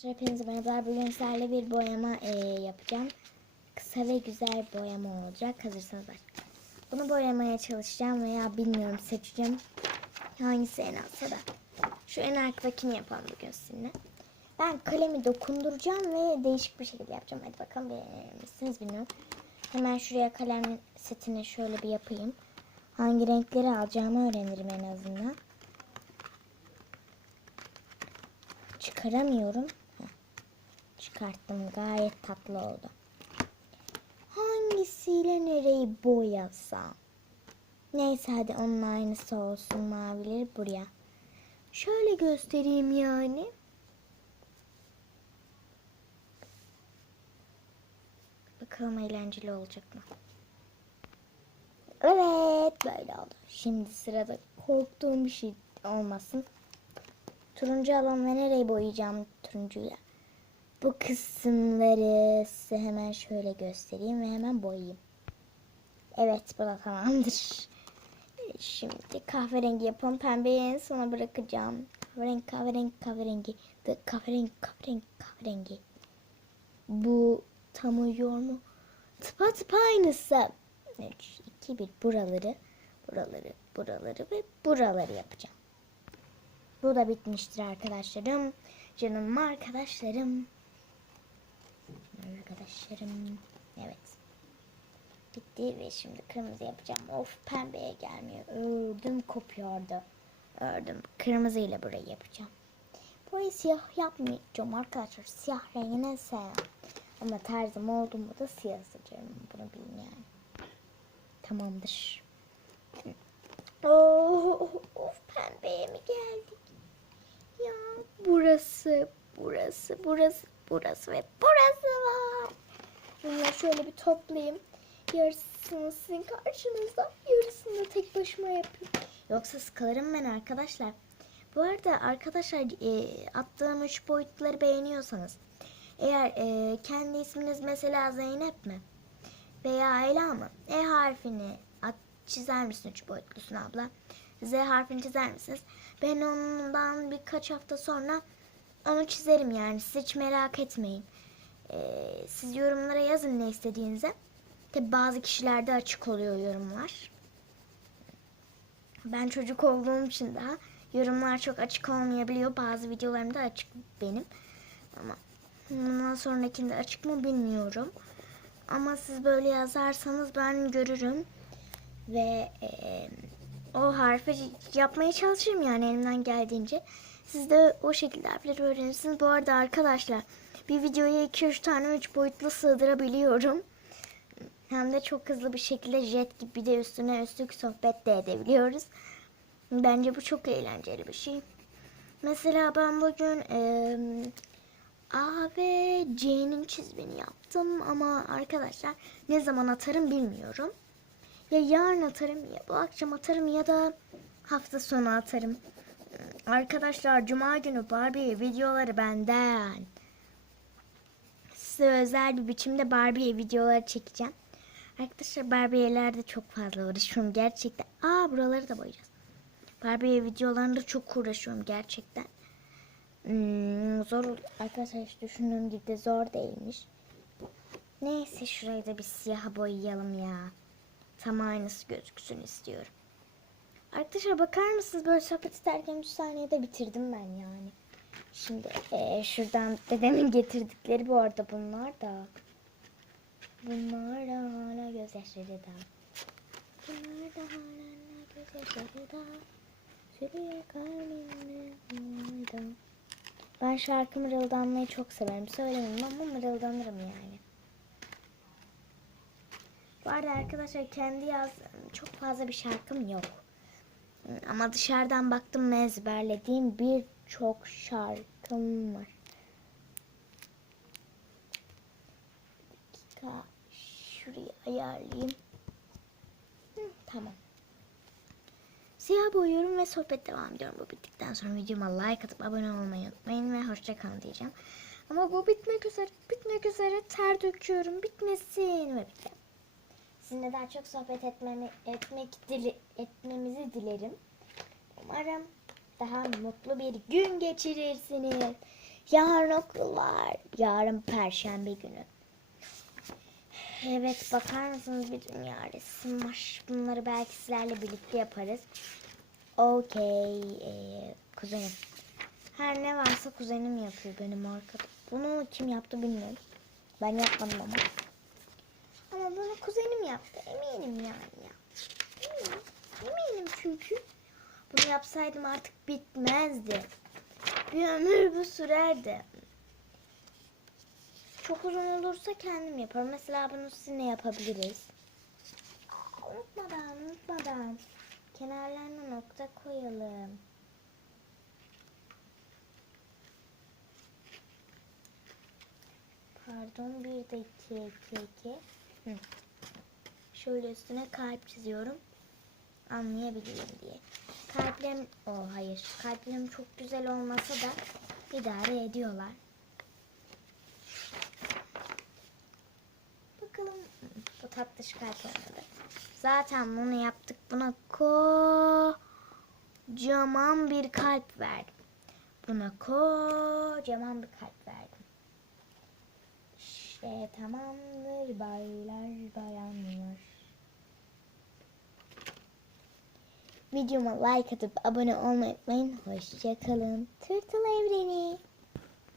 Arkadaşlar hepinize merhabalar. Bugün sizlerle bir boyama eee, yapacağım. Kısa ve güzel boyama olacak. Hazırsanız başlayalım. Bunu boyamaya çalışacağım veya bilmiyorum seçeceğim. Hangisi en azsa da. Şu en arkadakini yapalım bugün sizinle. Ben kalemi dokunduracağım ve değişik bir şekilde yapacağım. Hadi bakalım beğenir misiniz bilmiyorum. Hemen şuraya kalem setini şöyle bir yapayım. Hangi renkleri alacağımı öğrenirim en azından. Çıkaramıyorum. Çıkarttım. Gayet tatlı oldu. Hangisiyle nereyi boyasam? Neyse hadi onun aynısı olsun mavileri buraya. Şöyle göstereyim yani. Bakalım eğlenceli olacak mı? Evet böyle oldu. Şimdi sırada korktuğum bir şey olmasın. Turuncu alalım ve nereyi boyayacağım turuncuyla? Bu kısımları size hemen şöyle göstereyim ve hemen boyayayım. Evet bu da tamamdır. Şimdi kahverengi yapalım. Pembeyi en sona bırakacağım. Kahverengi, kahverengi, kahverengi. Ve kahverengi, kahverengi, kahverengi. Bu tam uyuyor mu? Tıpa tıpa aynısı. 3, 2, 1 buraları, buraları, buraları ve buraları yapacağım. Bu da bitmiştir arkadaşlarım. Canım arkadaşlarım. Arkadaşlarım. Evet. Bitti ve şimdi kırmızı yapacağım. Of pembeye gelmiyor. Ördüm kopuyordu. Ördüm. Kırmızıyla burayı yapacağım. Burayı siyah yapmayacağım arkadaşlar. Siyah rengine sevmem. Ama tarzım oldu mu da siyah seçerim. Bunu bilin yani. Tamamdır. Oh, of pembeye mi geldik? Ya burası, burası, burası, burası ve burası. Bunları şöyle bir toplayayım. Yarısını sizin karşınızda, yarısını da tek başıma yapayım. Yoksa sıkılırım ben arkadaşlar. Bu arada arkadaşlar e, attığım üç boyutları beğeniyorsanız eğer e, kendi isminiz mesela Zeynep mi veya Ela mı E harfini at, çizer misin üç boyutlusun abla? Z harfini çizer misiniz? Ben ondan birkaç hafta sonra onu çizerim yani. Siz hiç merak etmeyin. Ee, siz yorumlara yazın ne istediğinize. Tabi bazı kişilerde açık oluyor yorumlar. Ben çocuk olduğum için daha yorumlar çok açık olmayabiliyor. Bazı videolarımda açık benim. Ama bundan sonrakinde açık mı bilmiyorum. Ama siz böyle yazarsanız ben görürüm. Ve eee o harfi yapmaya çalışırım yani elimden geldiğince. Siz de o şekilde harfleri öğrenirsiniz. Bu arada arkadaşlar bir videoya 2-3 tane 3 boyutlu sığdırabiliyorum. Hem de çok hızlı bir şekilde jet gibi bir de üstüne üstlük sohbet de edebiliyoruz. Bence bu çok eğlenceli bir şey. Mesela ben bugün e, A ve C'nin çizimini yaptım ama arkadaşlar ne zaman atarım bilmiyorum. Ya yarın atarım ya bu akşam atarım ya da hafta sonu atarım. Arkadaşlar cuma günü Barbie videoları benden. Size özel bir biçimde Barbie videoları çekeceğim. Arkadaşlar Barbie'lerde çok fazla uğraşıyorum gerçekten. Aa buraları da boyayacağız. Barbie videolarında çok uğraşıyorum gerçekten. Hmm, zor arkadaşlar hiç düşündüğüm gibi de zor değilmiş. Neyse şurayı da bir siyah boyayalım ya. Tam aynısı gözüksün istiyorum. Arkadaşlar bakar mısınız böyle sohbet ederken 3 saniyede bitirdim ben yani. Şimdi eee, şuradan dedemin getirdikleri bu arada bunlar da. Bunlar da hala gözyaşları da. Bunlar da hala gözyaşları da. Sürüyor kalbimde. Ben şarkı mırıldanmayı çok severim. Söylemem ama mırıldanırım yani. Bu arada arkadaşlar kendi yaz çok fazla bir şarkım yok. Ama dışarıdan baktım ezberlediğim birçok şarkım var. Bir dakika şurayı ayarlayayım. Hı, tamam. Siyah boyuyorum ve sohbet devam ediyorum. Bu bittikten sonra videoma like atıp abone olmayı unutmayın ve hoşçakalın diyeceğim. Ama bu bitmek üzere, bitmek üzere ter döküyorum. Bitmesin ve bitti. Sizinle daha çok sohbet etmemi, etmek dili, etmemizi dilerim. Umarım daha mutlu bir gün geçirirsiniz. Yarın okul var. Yarın perşembe günü. Evet bakar mısınız bir dünya resim var. Bunları belki sizlerle birlikte yaparız. Okey. Ee, kuzenim. Her ne varsa kuzenim yapıyor benim arkada. Bunu kim yaptı bilmiyorum. Ben yapmadım ama. Ama bunu kuzenim yaptı. Eminim yani ya. Eminim. Eminim çünkü. Bunu yapsaydım artık bitmezdi. Bir ömür bu sürerdi. Çok uzun olursa kendim yaparım. Mesela bunu sizinle yapabiliriz. Unutmadan, unutmadan. Kenarlarına nokta koyalım. Pardon, bir de. Hı. Şöyle üstüne kalp çiziyorum. Anlayabileyim diye. Kalplerim, o hayır. Kalplerim çok güzel olmasa da idare ediyorlar. Bakalım. Bu tatlış kalp olmadı. Zaten bunu yaptık. Buna kocaman bir kalp verdim. Buna kocaman bir kalp verdim. İşte tamamdır baylar bayanlar. Videoma like atıp abone olmayı unutmayın. Hoşçakalın. Tırtıl evreni.